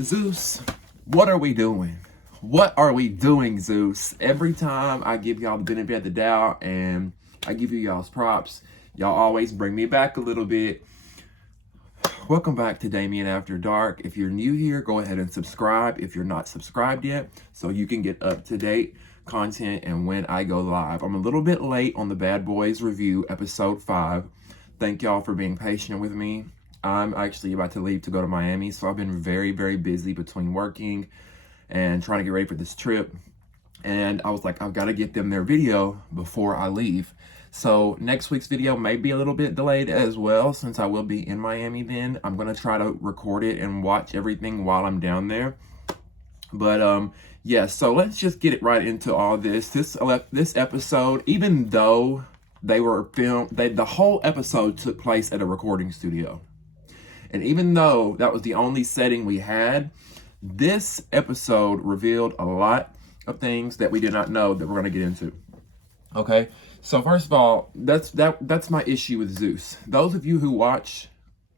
Zeus, what are we doing? What are we doing, Zeus? Every time I give y'all the benefit of the doubt and I give you y'all's props, y'all always bring me back a little bit. Welcome back to Damien After Dark. If you're new here, go ahead and subscribe if you're not subscribed yet so you can get up-to-date content and when I go live. I'm a little bit late on the Bad Boys review, episode 5. Thank y'all for being patient with me. I'm actually about to leave to go to Miami, so I've been very, very busy between working and trying to get ready for this trip. And I was like, I've got to get them their video before I leave. So next week's video may be a little bit delayed as well, since I will be in Miami then. I'm going to try to record it and watch everything while I'm down there. But yeah, so let's just get it right into all this. This episode, even though they were filmed, the whole episode took place at a recording studio. And even though that was the only setting we had, this episode revealed a lot of things that we did not know that we're going to get into. Okay, so first of all, that's my issue with Zeus. Those of you who watch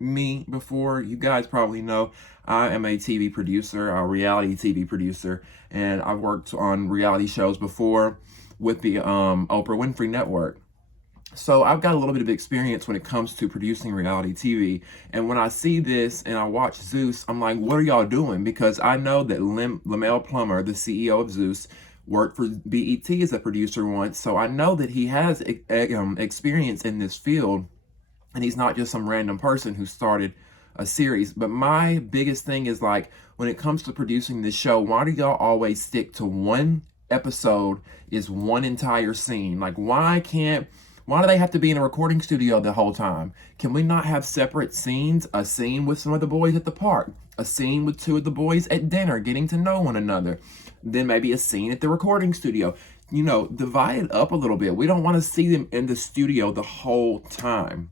me before, you guys probably know I am a TV producer, a reality TV producer, and I've worked on reality shows before with the Oprah Winfrey Network. So I've got a little bit of experience when it comes to producing reality TV. And when I see this and I watch Zeus, I'm like, what are y'all doing? Because I know that Lamel Plummer, the CEO of Zeus, worked for BET as a producer once. So I know that he has experience in this field. And he's not just some random person who started a series. But my biggest thing is, like, when it comes to producing this show, why do y'all always stick to one episode is one entire scene? Like, why do they have to be in a recording studio the whole time? Can we not have separate scenes? A scene with some of the boys at the park, a scene with 2 of the boys at dinner getting to know one another, then maybe a scene at the recording studio. You know, divide it up a little bit. We don't want to see them in the studio the whole time.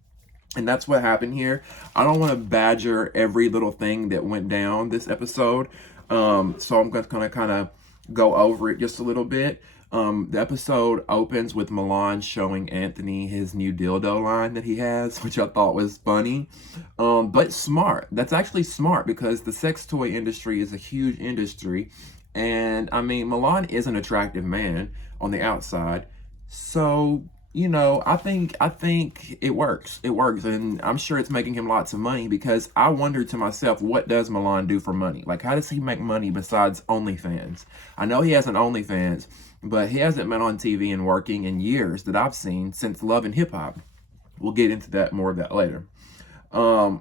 And that's what happened here. I don't want to badger every little thing that went down this episode. So I'm going to kind of go over it just a little bit. The episode opens with Milan showing Anthony his new dildo line that he has, which I thought was funny, but smart. That's actually smart because the sex toy industry is a huge industry. And I mean, Milan is an attractive man on the outside. So, you know, I think it works. It works. And I'm sure it's making him lots of money, because I wondered to myself, what does Milan do for money? Like, how does he make money besides OnlyFans? I know he has an OnlyFans, but he hasn't been on TV and working in years that I've seen since Love and Hip Hop. We'll get into that, more of that later.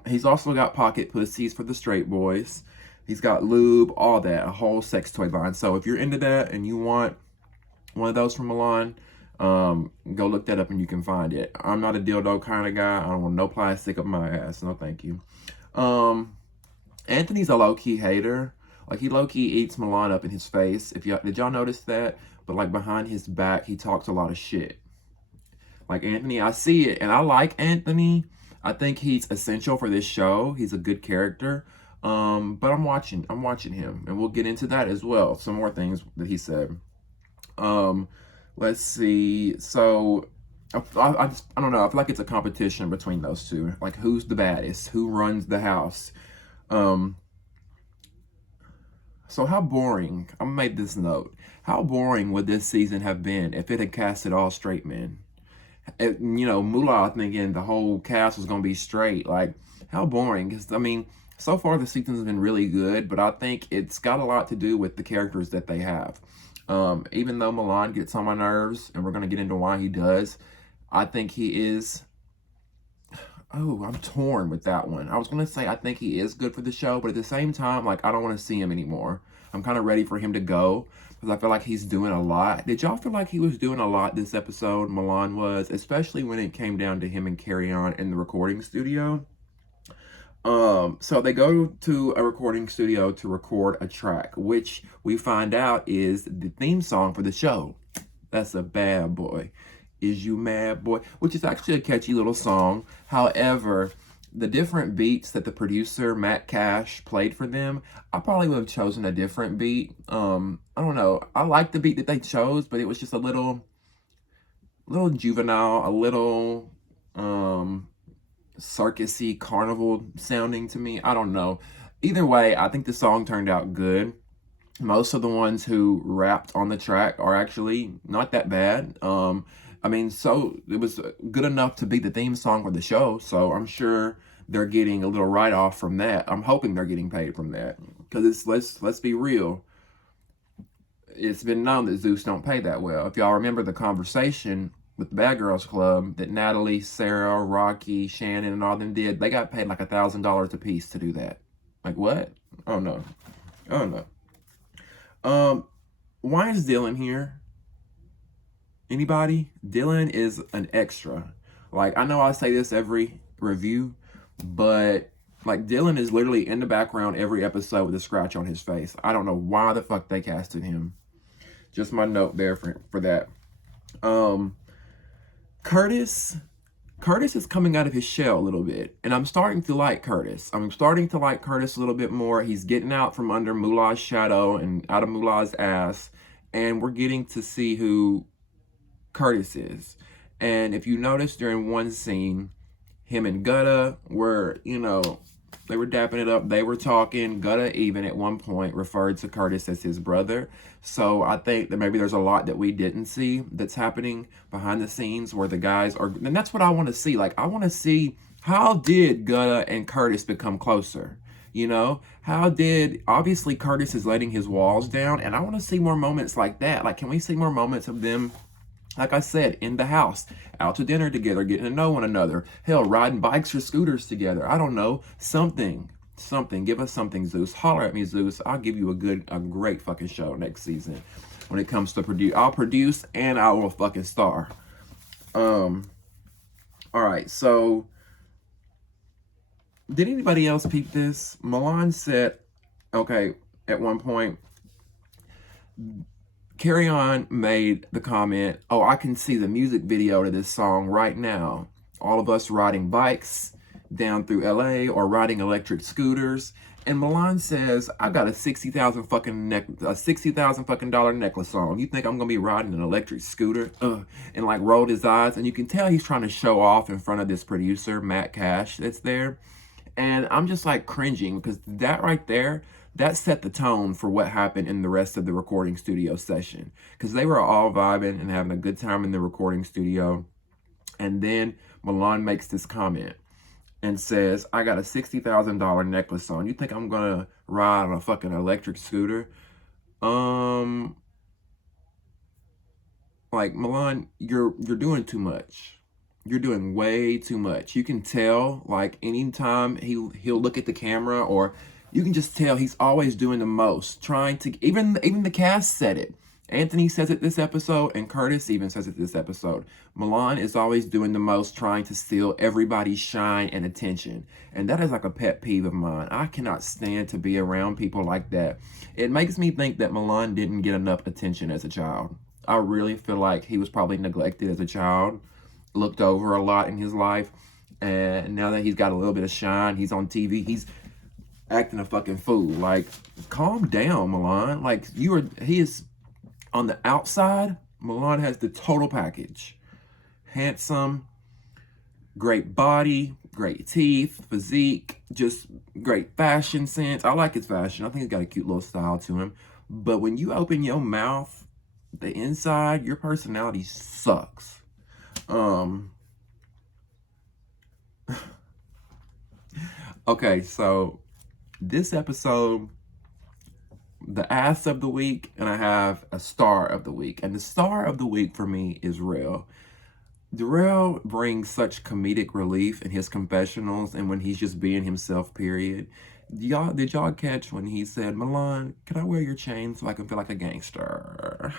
He's also got pocket pussies for the straight boys. He's got lube, all that, a whole sex toy line. So if you're into that and you want one of those from Milan, go look that up and you can find it. I'm not a dildo kind of guy. I don't want no plastic up my ass. No, thank you. Anthony's a low-key hater. Like, he low-key eats Milan up in his face. Did y'all notice that? But, like, behind his back, he talks a lot of shit. Like, Anthony, I see it, and I like Anthony. I think he's essential for this show. He's a good character. But I'm watching him, and we'll get into that as well. Some more things that he said. Let's see. So, I don't know. I feel like it's a competition between those two. Like, who's the baddest? Who runs the house? So how boring, I made this note, how boring would this season have been if it had casted all straight men? You know, Moolah thinking the whole cast was going to be straight. Like, how boring. Because, I mean, so far the season's been really good, but I think it's got a lot to do with the characters that they have. Even though Milan gets on my nerves, and we're going to get into why he does, I think he is... Oh, I'm torn with that one. I was going to say I think he is good for the show, but at the same time, like, I don't want to see him anymore. I'm kind of ready for him to go, because I feel like he's doing a lot. Did y'all feel like he was doing a lot this episode? Milan was, especially when it came down to him and Kerrion in the recording studio. So they go to a recording studio to record a track, which we find out is the theme song for the show. That's a bad boy. Is You Mad Boy? Which is actually a catchy little song. However, the different beats that the producer, Matt Cash, played for them, I probably would have chosen a different beat. I don't know. I like the beat that they chose, but it was just a little juvenile, a little circusy, carnival sounding to me. I don't know. Either way, I think the song turned out good. Most of the ones who rapped on the track are actually not that bad. I mean, so it was good enough to be the theme song for the show. So I'm sure they're getting a little write off from that. I'm hoping they're getting paid from that because it's let's be real. It's been known that Zeus don't pay that well. If y'all remember the conversation with the Bad Girls Club that Natalie, Sarah, Rocky, Shannon, and all them did, they got paid like $1,000 a piece to do that. Like what? Oh no. Oh no. Why is Dylan here? Anybody? Dylan is an extra. Like, I know I say this every review, but like Dylan is literally in the background every episode with a scratch on his face. I don't know why the fuck they casted him. Just my note there for that. Curtis is coming out of his shell a little bit, and I'm starting to like Curtis. I'm starting to like Curtis a little bit more. He's getting out from under Moolah's shadow and out of Moolah's ass, and we're getting to see who Curtis is. And if you notice during one scene, him and Gutta were, they were dapping it up. They were talking. Gutta even at one point referred to Curtis as his brother. So I think that maybe there's a lot that we didn't see that's happening behind the scenes where the guys are, and that's what I want to see. Like, I want to see, how did Gutta and Curtis become closer? How did, obviously Curtis is letting his walls down, and I want to see more moments like that. Like, can we see more moments of them, like I said, in the house, out to dinner together, getting to know one another, hell, riding bikes or scooters together? I don't know, something. Give us something, Zeus. Holler at me, Zeus. I'll give you a great fucking show next season. When it comes to produce, I'll produce and I will fucking star. All right, so did anybody else peep this? Milan said, okay, at one point, Kerrion made the comment, oh, I can see the music video to this song right now. All of us riding bikes down through LA or riding electric scooters. And Milan says, I got a $60,000 fucking dollar necklace on. You think I'm gonna be riding an electric scooter? And like rolled his eyes. And you can tell he's trying to show off in front of this producer, Matt Cash, that's there. And I'm just like cringing because that right there, that set the tone for what happened in the rest of the recording studio session. Because they were all vibing and having a good time in the recording studio. And then Milan makes this comment and says, I got a $60,000 necklace on. You think I'm going to ride on a fucking electric scooter? Like, Milan, you're doing too much. You're doing way too much. You can tell, like, anytime he'll look at the camera, or you can just tell he's always doing the most, trying to, even the cast said it. Anthony says it this episode, and Curtis even says it this episode. Milan is always doing the most, trying to steal everybody's shine and attention. And that is like a pet peeve of mine. I cannot stand to be around people like that. It makes me think that Milan didn't get enough attention as a child. I really feel like he was probably neglected as a child, looked over a lot in his life. And now that he's got a little bit of shine, he's on TV, he's acting a fucking fool. Like, calm down, Milan. Like, he is... On the outside, Milan has the total package. Handsome, great body, great teeth, physique, just great fashion sense. I like his fashion. I think he's got a cute little style to him. But when you open your mouth, the inside, your personality sucks. Okay, so this episode, the ass of the week, and I have a star of the week. And the star of the week for me is Rel. Darrell brings such comedic relief in his confessionals and when he's just being himself, period. Did y'all catch when he said, Milan, can I wear your chain so I can feel like a gangster?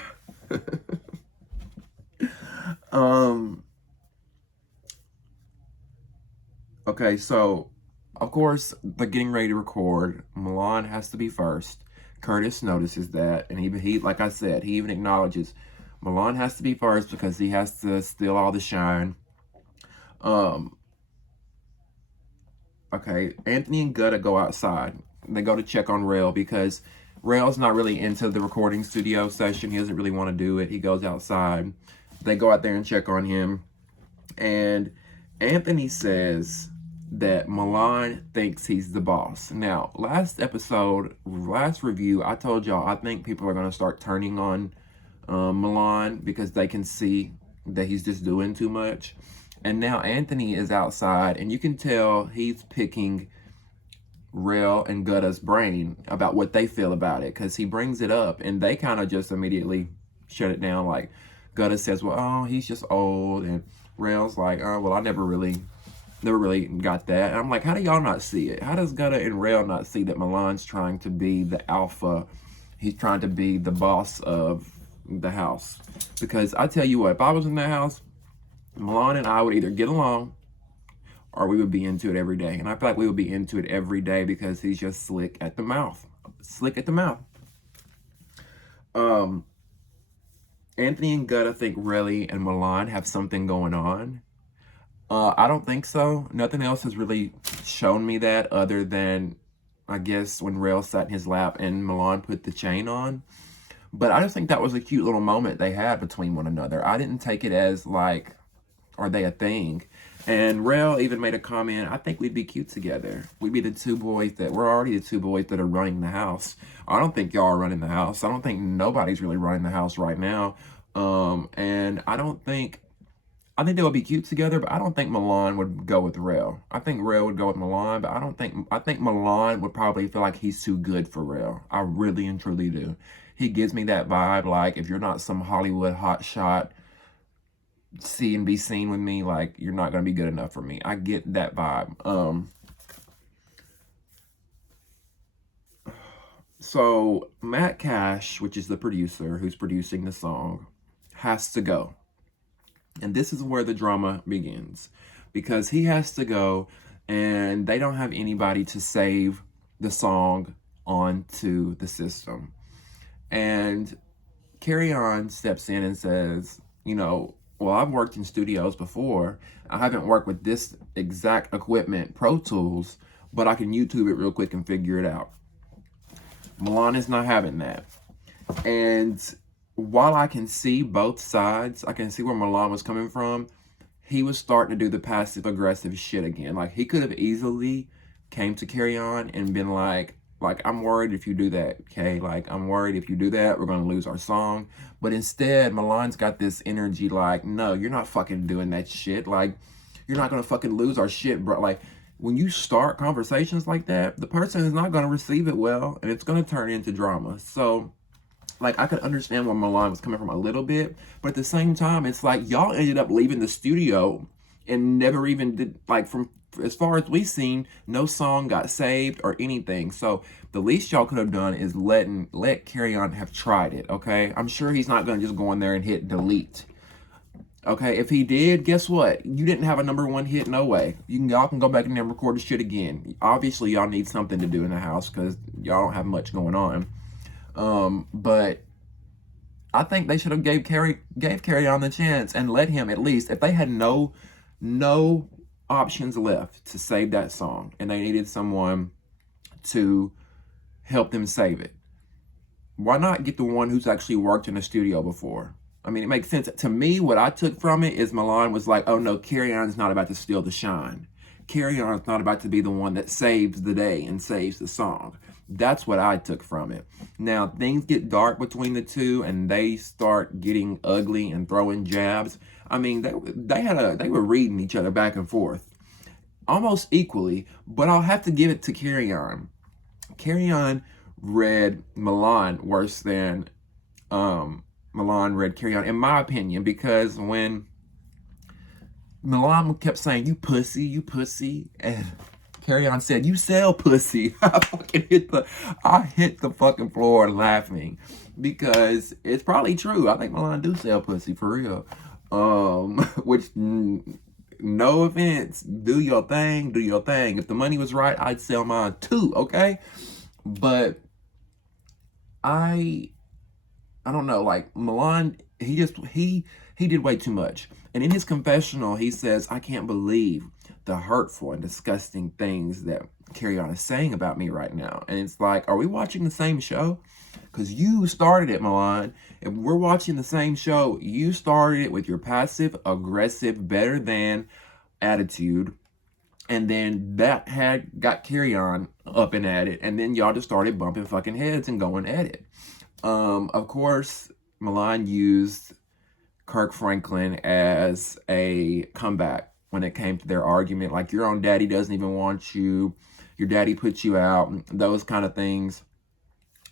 Okay, so, of course, they're getting ready to record. Milan has to be first. Curtis notices that, and he like I said, he even acknowledges Milan has to be first because he has to steal all the shine. Okay, Anthony and Gutta go outside. They go to check on Rel because Rel's not really into the recording studio session. He doesn't really want to do it. He goes outside. They go out there and check on him. And Anthony says that Milan thinks he's the boss. Now, last review, I told y'all I think people are going to start turning on Milan because they can see that he's just doing too much. And now Anthony is outside, and you can tell he's picking Rel and Gutta's brain about what they feel about it, because he brings it up, and they kind of just immediately shut it down. Like, Gutta says, well, oh, he's just old, and Rel's like, oh, well, I never really got that. And I'm like, how do y'all not see it? How does Gutta and Rel not see that Milan's trying to be the alpha? He's trying to be the boss of the house. Because I tell you what, if I was in that house, Milan and I would either get along or we would be into it every day. And I feel like we would be into it every day because he's just slick at the mouth. Slick at the mouth. Anthony and Gutta think Relly and Milan have something going on. I don't think so. Nothing else has really shown me that other than, I guess, when Rel sat in his lap and Milan put the chain on. But I just think that was a cute little moment they had between one another. I didn't take it as like, are they a thing? And Rel even made a comment, I think we'd be cute together. We'd be we're already the two boys that are running the house. I don't think y'all are running the house. I don't think nobody's really running the house right now. And I think they would be cute together, but I don't think Milan would go with Rel. I think Rel would go with Milan, but I think Milan would probably feel like he's too good for Rel. I really and truly do. He gives me that vibe, like, if you're not some Hollywood hotshot, see and be seen with me, like, you're not going to be good enough for me. I get that vibe. So Matt Cash, which is the producer who's producing the song, has to go. And this is where the drama begins, because he has to go and they don't have anybody to save the song onto the system. And Kerrion steps in and says, well, I've worked in studios before. I haven't worked with this exact equipment, Pro Tools, but I can YouTube it real quick and figure it out. Milan is not having that. And while I can see both sides, I can see where Milan was coming from, he was starting to do the passive-aggressive shit again. Like, he could have easily came to Kerrion and been like, I'm worried if you do that, okay? Like, I'm worried if you do that, we're going to lose our song. But instead, Milan's got this energy like, no, you're not fucking doing that shit. Like, you're not going to fucking lose our shit, bro. Like, when you start conversations like that, the person is not going to receive it well, and it's going to turn into drama. So, like, I could understand where Milan was coming from a little bit, but at the same time, it's like, y'all ended up leaving the studio and never even did, like, from as far as we've seen, no song got saved or anything. So the least y'all could have done is let Kerrion have tried it, okay? I'm sure he's not going to just go in there and hit delete. Okay, if he did, guess what? You didn't have a #1 hit, no way. Y'all can go back in there and record the shit again. Obviously, y'all need something to do in the house because y'all don't have much going on. But I think they should have gave Kerrion the chance and let him, at least, if they had no options left to save that song and they needed someone to help them save it, why not get the one who's actually worked in a studio before? I mean, it makes sense. To me, what I took from it is Milan was like, oh no, Kerrion's not about to steal the shine. Kerrion's not about to be the one that saves the day and saves the song. That's what I took from it. Now, things get dark between the two and they start getting ugly and throwing jabs. I mean, they were reading each other back and forth almost equally, but I'll have to give it to Kerrion. Kerrion read Milan worse than Milan read Kerrion, in my opinion, because when Milan kept saying, you pussy, and Kerrion said, you sell pussy, I hit the fucking floor laughing, because it's probably true. I think Milan do sell pussy, for real. Which, no offense, do your thing. If the money was right, I'd sell mine too, okay? But I don't know, like, Milan, he did way too much. And in his confessional, he says, I can't believe the hurtful and disgusting things that Kerrion is saying about me right now. And it's like, are we watching the same show? Because you started it, Milan. If we're watching the same show, you started it with your passive, aggressive, better than attitude. And then that had got Kerrion up and at it. And then y'all just started bumping fucking heads and going at it. Of course, Milan used Kirk Franklin as a comeback when it came to their argument. Like, your own daddy doesn't even want you. Your daddy put you out. Those kind of things.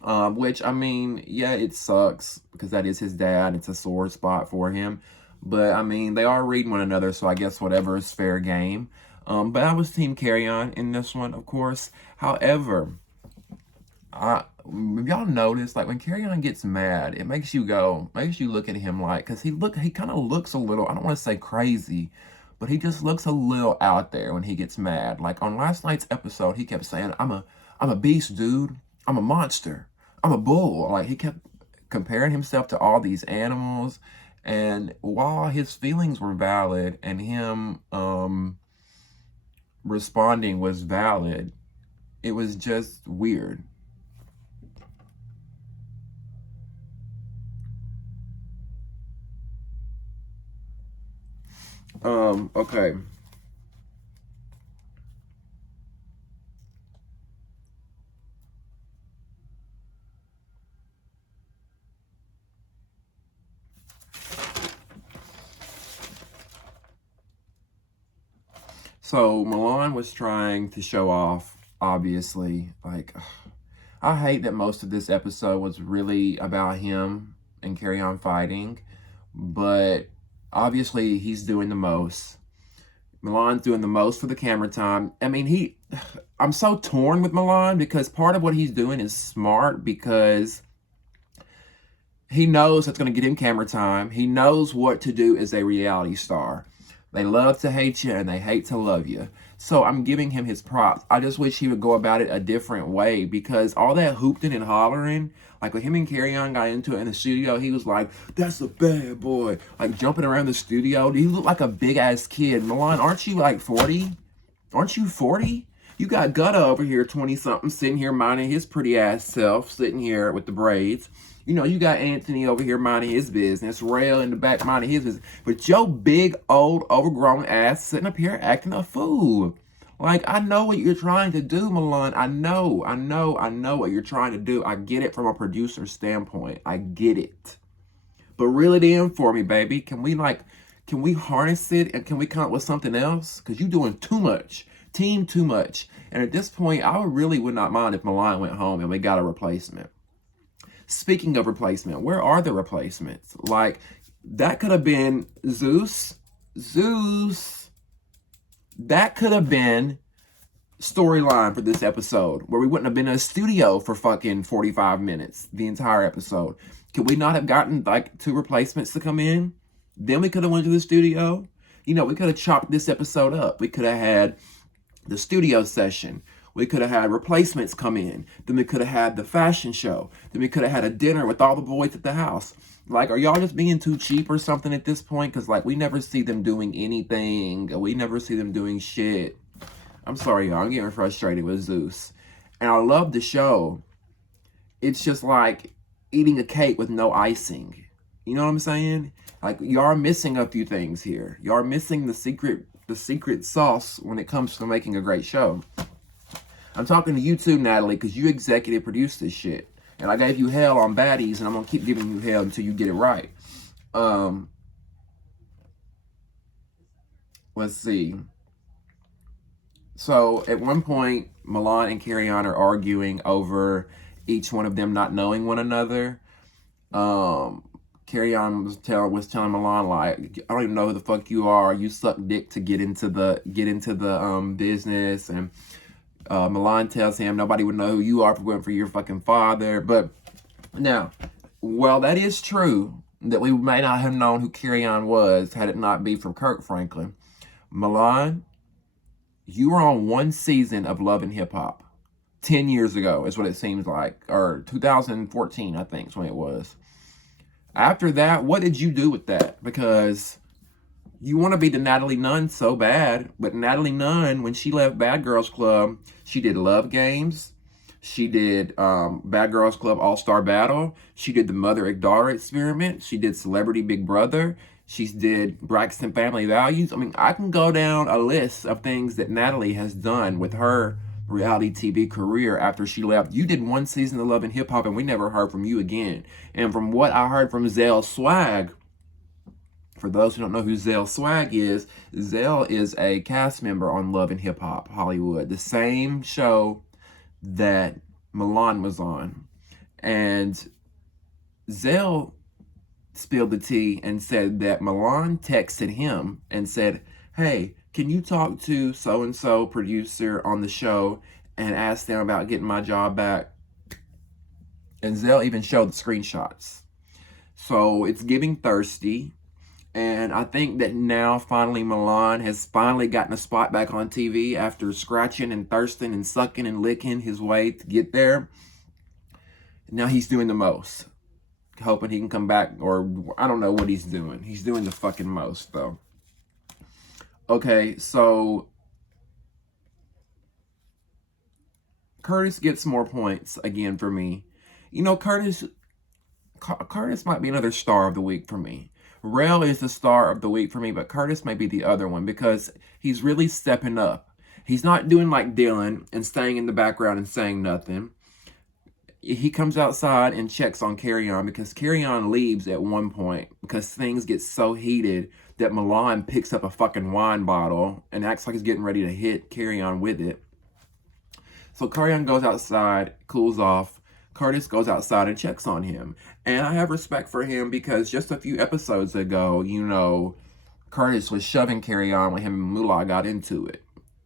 Which, I mean, yeah, it sucks because that is his dad. It's a sore spot for him. But, I mean, they are reading one another, so I guess whatever is fair game. But I was Team Kerrion in this one, of course. However, y'all notice, like, when Kerrion gets mad, it makes you look at him like, because he kind of looks a little, I don't want to say crazy, but he just looks a little out there when he gets mad. Like, on last night's episode, he kept saying, I'm a beast, dude. I'm a monster. I'm a bull. Like, he kept comparing himself to all these animals. And while his feelings were valid and him responding was valid, it was just weird. Okay. So Milan was trying to show off, obviously. Like, I hate that most of this episode was really about him and Kerrion fighting, but obviously he's doing the most. Milan's doing the most for the camera time. I mean, I'm so torn with Milan because part of what he's doing is smart because he knows that's going to get him camera time. He knows what to do as a reality star. They love to hate you and they hate to love you. So I'm giving him his props. I just wish he would go about it a different way because all that hooping and hollering, like when him and Kerrion got into it in the studio, he was like, that's a bad boy. Like jumping around the studio. He looked like a big ass kid. Milan, aren't you like 40? Aren't you 40? You got Gutta over here, 20-something, sitting here minding his pretty ass self, sitting here with the braids. You know, you got Anthony over here minding his business, Rail in the back minding his business. But your big, old, overgrown ass sitting up here acting a fool. Like, I know what you're trying to do, Milan. I know what you're trying to do. I get it from a producer's standpoint. I get it. But reel it in for me, baby. Can we harness it and can we come up with something else? Because you're doing too much. Team too much. And at this point, I really would not mind if Milan went home and we got a replacement. Speaking of replacement, where are the replacements? Like, that could have been Zeus. That could have been storyline for this episode, where we wouldn't have been in a studio for fucking 45 minutes, the entire episode. Could we not have gotten, like, 2 replacements to come in? Then we could have went to the studio. You know, we could have chopped this episode up. We could have had the studio session. We could have had replacements come in. Then we could have had the fashion show. Then we could have had a dinner with all the boys at the house. Like, are y'all just being too cheap or something at this point? Because, like, we never see them doing anything. We never see them doing shit. I'm sorry, y'all. I'm getting frustrated with Zeus. And I love the show. It's just like eating a cake with no icing. You know what I'm saying? Like, y'all are missing a few things here. Y'all are missing the secret sauce when it comes to making a great show. I'm talking to you too, Natalie, because you executive produced this shit. And I gave you hell on baddies, and I'm going to keep giving you hell until you get it right. Let's see. So, at one point, Milan and Kerrion are arguing over each one of them not knowing one another. Kerrion was telling Milan, like, I don't even know who the fuck you are. You suck dick to get into the business. And Milan tells him nobody would know who you are if it weren't for your fucking father. But now, well, that is true that we may not have known who Kerrion was had it not be for Kirk Franklin. Milan, you were on one season of Love and Hip Hop. 10 years ago is what it seems like. Or 2014, I think, is when it was. After that, what did you do with that? Because you want to be the Natalie Nunn so bad, but Natalie Nunn, when she left Bad Girls Club, she did Love Games. She did Bad Girls Club All-Star Battle. She did the Mother-Daughter Experiment. She did Celebrity Big Brother. She's did Braxton Family Values. I mean, I can go down a list of things that Natalie has done with her reality TV career after she left. You did one season of Love and Hip Hop, and we never heard from you again. And from what I heard from Zell Swag, for those who don't know who Zell Swag is, Zell is a cast member on Love and Hip Hop Hollywood, the same show that Milan was on. And Zell spilled the tea and said that Milan texted him and said, hey, can you talk to so-and-so producer on the show and ask them about getting my job back? And Zell even showed the screenshots. So it's giving thirsty. And I think that now finally Milan has finally gotten a spot back on TV after scratching and thirsting and sucking and licking his way to get there. Now he's doing the most. Hoping he can come back, or I don't know what he's doing. He's doing the fucking most, though. Okay, so Curtis gets more points again for me. You know, Curtis might be another star of the week for me. Rel is the star of the week for me, but Curtis may be the other one because he's really stepping up. He's not doing like Dylan and staying in the background and saying nothing. He comes outside and checks on Kerrion because Kerrion leaves at one point because things get so heated that Milan picks up a fucking wine bottle and acts like he's getting ready to hit Kerrion with it. So Kerrion goes outside, cools off. Curtis goes outside and checks on him. And I have respect for him because just a few episodes ago, you know, Curtis was shoving Kerrion when him and Moolah got into it.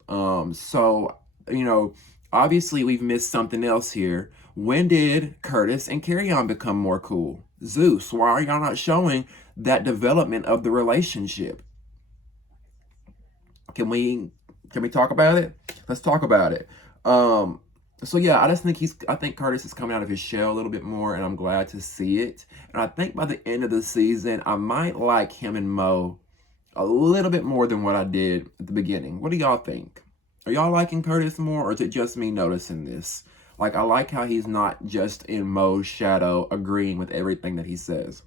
So, you know, obviously we've missed something else here. When did Curtis and Kerrion become more cool? Zeus, why are y'all not showing that development of the relationship? Can we talk about it? Let's talk about it. So yeah, I think Curtis is coming out of his shell a little bit more, and I'm glad to see it. And I think by the end of the season, I might like him and Mo a little bit more than what I did at the beginning. What do y'all think? Are y'all liking Curtis more, or is it just me noticing this? Like, I like how he's not just in Mo's shadow agreeing with everything that he says.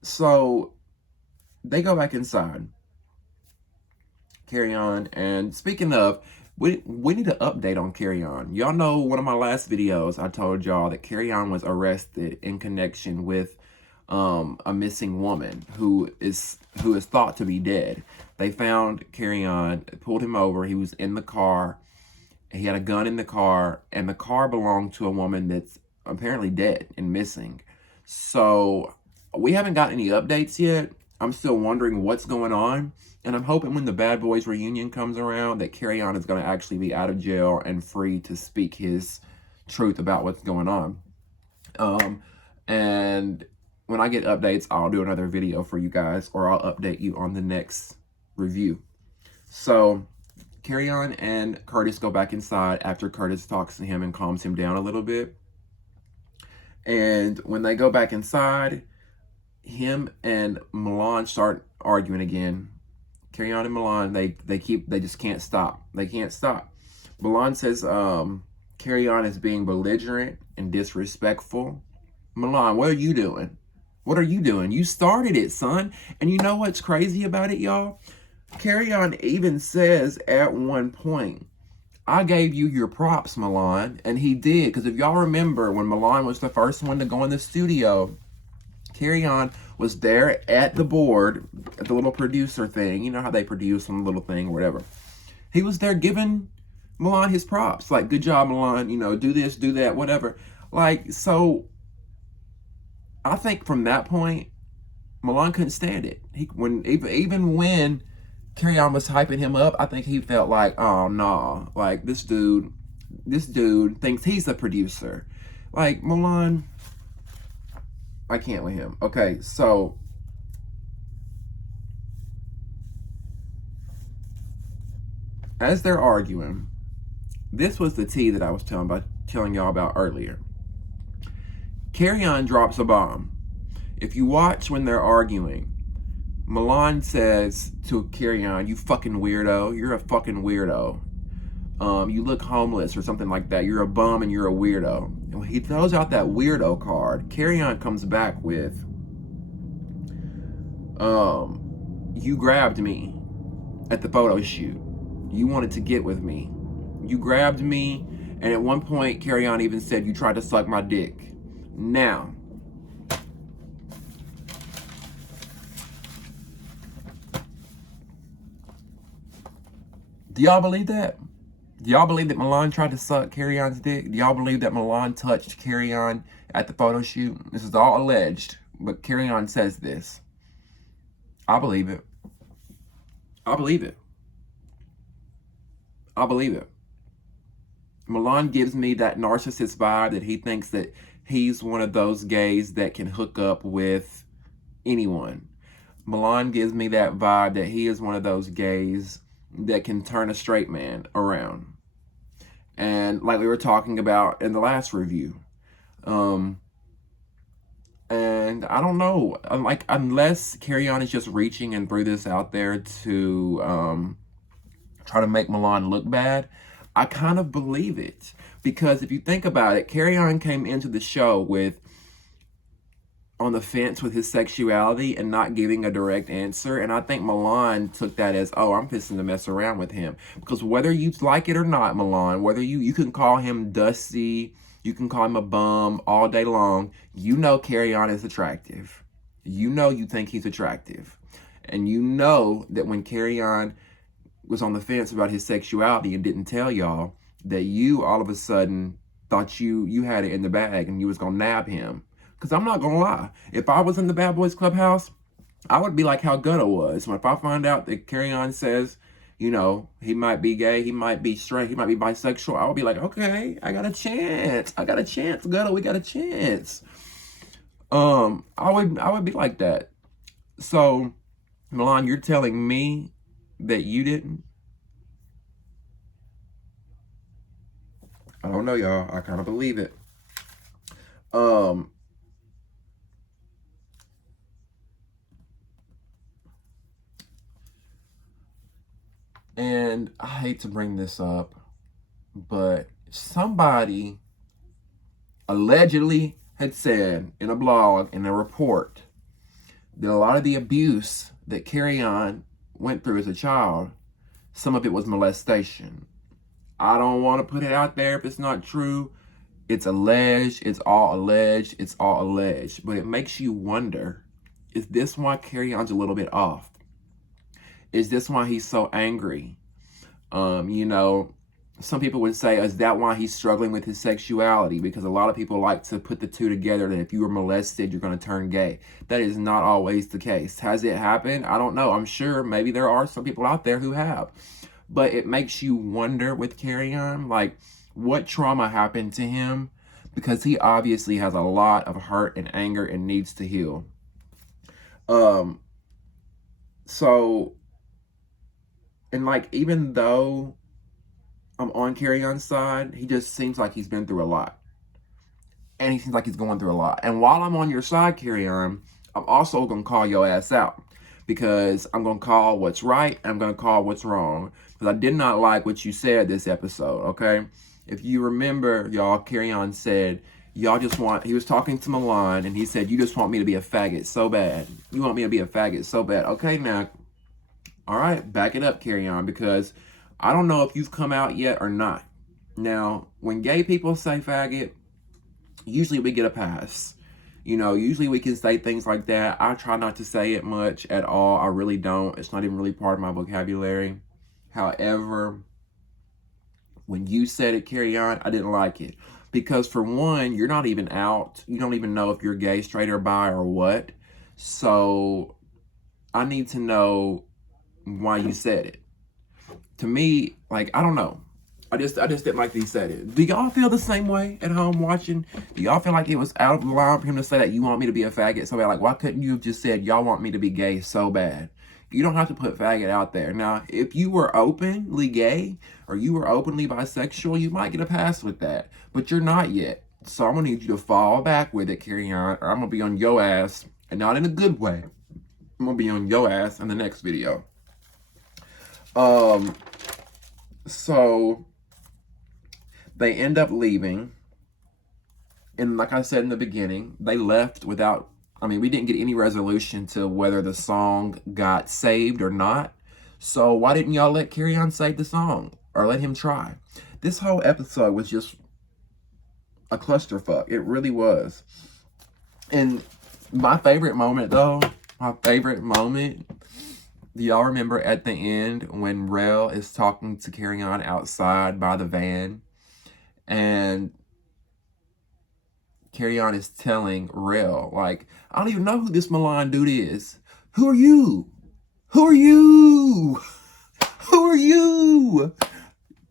So they go back inside. Kerrion, and speaking of, we need an update on Kerrion. Y'all know one of my last videos, I told y'all that Kerrion was arrested in connection with a missing woman who is thought to be dead. They found Kerrion, pulled him over. He was in the car. He had a gun in the car, and the car belonged to a woman that's apparently dead and missing. So we haven't got any updates yet. I'm still wondering what's going on. And I'm hoping when the Bad Boys reunion comes around that Kerrion is going to actually be out of jail and free to speak his truth about what's going on. And when I get updates, I'll do another video for you guys, or I'll update you on the next review. So Kerrion and Curtis go back inside after Curtis talks to him and calms him down a little bit. And when they go back inside, him and Milan start arguing again. Kerrion and Milan, they just can't stop. They can't stop. Milan says Kerrion is being belligerent and disrespectful. Milan, what are you doing? What are you doing? You started it, son. And you know what's crazy about it, y'all? Kerrion even says at one point, I gave you your props, Milan. And he did. Because if y'all remember, when Milan was the first one to go in the studio, Kerrion was there at the board, at the little producer thing. You know how they produce on the little thing or whatever. He was there giving Milan his props. Like, good job, Milan. You know, do this, do that, whatever. Like, so I think from that point, Milan couldn't stand it. Even when Kerrion was hyping him up, I think he felt like, oh, nah. Like, this dude thinks he's the producer. Like, Milan, I can't with him. Okay, so as they're arguing, this was the tea that I was telling y'all about earlier. Kerrion drops a bomb. If you watch when they're arguing, Milan says to Kerrion, you fucking weirdo. You're a fucking weirdo. You look homeless or something like that. You're a bum and you're a weirdo. he throws out that weirdo card. Kerrion comes back with, you grabbed me at the photo shoot. You wanted to get with me. You grabbed me, and at one point, Kerrion even said you tried to suck my dick. Now, do y'all believe that? Do y'all believe that Milan tried to suck Kerrion's dick? Do y'all believe that Milan touched Kerrion at the photo shoot? This is all alleged, but Kerrion says this. I believe it. I believe it. I believe it. Milan gives me that narcissist vibe that he thinks that he's one of those gays that can hook up with anyone. Milan gives me that vibe that he is one of those gays that can turn a straight man around. And like we were talking about in the last review. And I don't know, like, unless Kerrion is just reaching and threw this out there to try to make Milan look bad, I kind of believe it. Because if you think about it, Kerrion came into the show with on the fence with his sexuality and not giving a direct answer. And I think Milan took that as, oh, I'm fixing to mess around with him. Because whether you like it or not, Milan, whether you can call him dusty, you can call him a bum all day long, you know Kerrion is attractive. You know you think he's attractive. And you know that when Kerrion was on the fence about his sexuality and didn't tell y'all, that you all of a sudden thought you had it in the bag and you was going to nab him. Because I'm not going to lie. If I was in the Bad Boys Clubhouse, I would be like how Gutta was. When if I find out that Kerrion says, you know, he might be gay, he might be straight, he might be bisexual, I would be like, okay, I got a chance. I got a chance, Gutta, we got a chance. I would be like that. So, Milan, you're telling me that you didn't? I don't know, y'all. I kind of believe it. And I hate to bring this up, but somebody allegedly had said in a blog, in a report, that a lot of the abuse that Kerrion went through as a child, some of it was molestation. I don't want to put it out there if it's not true. It's alleged. It's all alleged. It's all alleged. But it makes you wonder, is this why Kerrion's a little bit off? Is this why he's so angry? You know, some people would say, is that why he's struggling with his sexuality? Because a lot of people like to put the two together, that if you were molested, you're going to turn gay. That is not always the case. Has it happened? I don't know. I'm sure maybe there are some people out there who have. But it makes you wonder with Kerrion, like, what trauma happened to him? Because he obviously has a lot of hurt and anger and needs to heal. So, and like, even though I'm on Kerrion's side, he just seems like he's been through a lot. And he seems like he's going through a lot. And while I'm on your side, Kerrion, I'm also going to call your ass out. Because I'm going to call what's right, and I'm going to call what's wrong. Because I did not like what you said this episode, okay? If you remember, y'all, Kerrion said, y'all just want, he was talking to Milan, and he said, you just want me to be a faggot so bad. You want me to be a faggot so bad. Okay, now, all right, back it up, Kerrion, because I don't know if you've come out yet or not. Now, when gay people say faggot, usually we get a pass. You know, usually we can say things like that. I try not to say it much at all. I really don't. It's not even really part of my vocabulary. However, when you said it, Kerrion, I didn't like it. Because for one, you're not even out. You don't even know if you're gay, straight, or bi, or what. So, I need to know why you said it. To me, like, I don't know. I just didn't like that he said it. Do y'all feel the same way at home watching? Do y'all feel like it was out of line for him to say that you want me to be a faggot so bad? Like, why couldn't you have just said y'all want me to be gay so bad? You don't have to put faggot out there. Now, if you were openly gay or you were openly bisexual, you might get a pass with that. But you're not yet. So I'm going to need you to fall back with it, Kerrion, or I'm going to be on your ass, and not in a good way. I'm going to be on your ass in the next video. So they end up leaving. And like I said in the beginning, they left without, I mean, we didn't get any resolution to whether the song got saved or not. So why didn't y'all let Kerrion save the song? Or let him try? This whole episode was just a clusterfuck. It really was. And my favorite moment, though, do y'all remember at the end when Rel is talking to Kerrion outside by the van? And Kerrion is telling Rel, like, I don't even know who this Milan dude is. Who are you? Who are you? Who are you?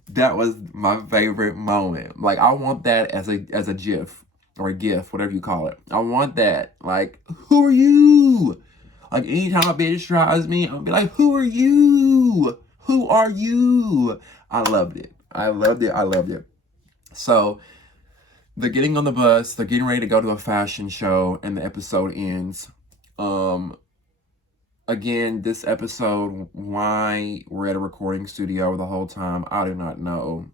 That was my favorite moment. Like, I want that as a GIF or a GIF, whatever you call it. I want that. Like, who are you? Like, anytime a bitch tries me, I'll be like, who are you? Who are you? I loved it. I loved it. I loved it. So, they're getting on the bus. They're getting ready to go to a fashion show, and the episode ends. Again, this episode, why we're at a recording studio the whole time, I do not know.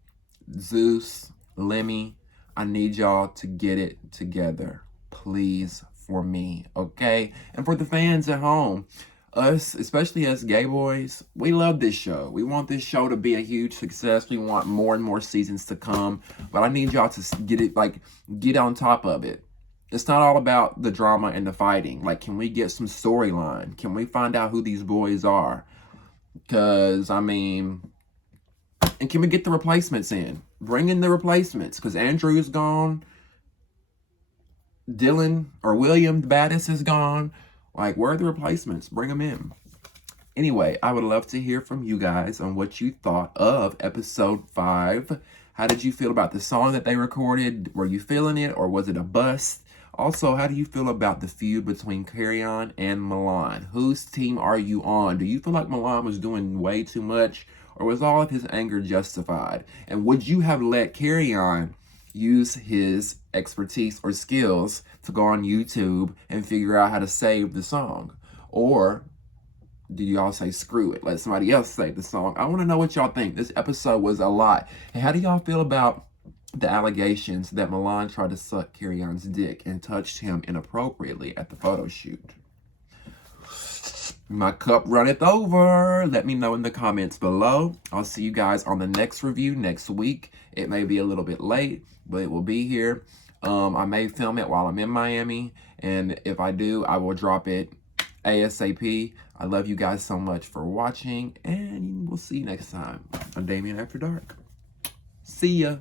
Zeus, Lemmy, I need y'all to get it together, please, for me, okay? And for the fans at home, us, especially us gay boys, we love this show. We want this show to be a huge success. We want more and more seasons to come. But I need y'all to get it, like, get on top of it. It's not all about the drama and the fighting. Like, can we get some storyline? Can we find out who these boys are? Because, I mean, and can we get the replacements in? Bring in the replacements. Because Andrew's gone. Dylan, or William, the baddest, is gone. Like, where are the replacements? Bring them in. Anyway, I would love to hear from you guys on what you thought of episode 5. How did you feel about the song that they recorded? Were you feeling it, or was it a bust? Also, how do you feel about the feud between Kerrion and Milan? Whose team are you on? Do you feel like Milan was doing way too much, or was all of his anger justified? And would you have let Kerrion use his expertise or skills to go on YouTube and figure out how to save the song? Or do y'all say, screw it, let somebody else save the song? I want to know what y'all think. This episode was a lot. And how do y'all feel about the allegations that Milan tried to suck Kerrion's dick and touched him inappropriately at the photo shoot? My cup runneth over. Let me know in the comments below. I'll see you guys on the next review next week. It may be a little bit late, but it will be here. I may film it while I'm in Miami, and if I do, I will drop it ASAP. I love you guys so much for watching, and we'll see you next time on Damien After Dark. See ya.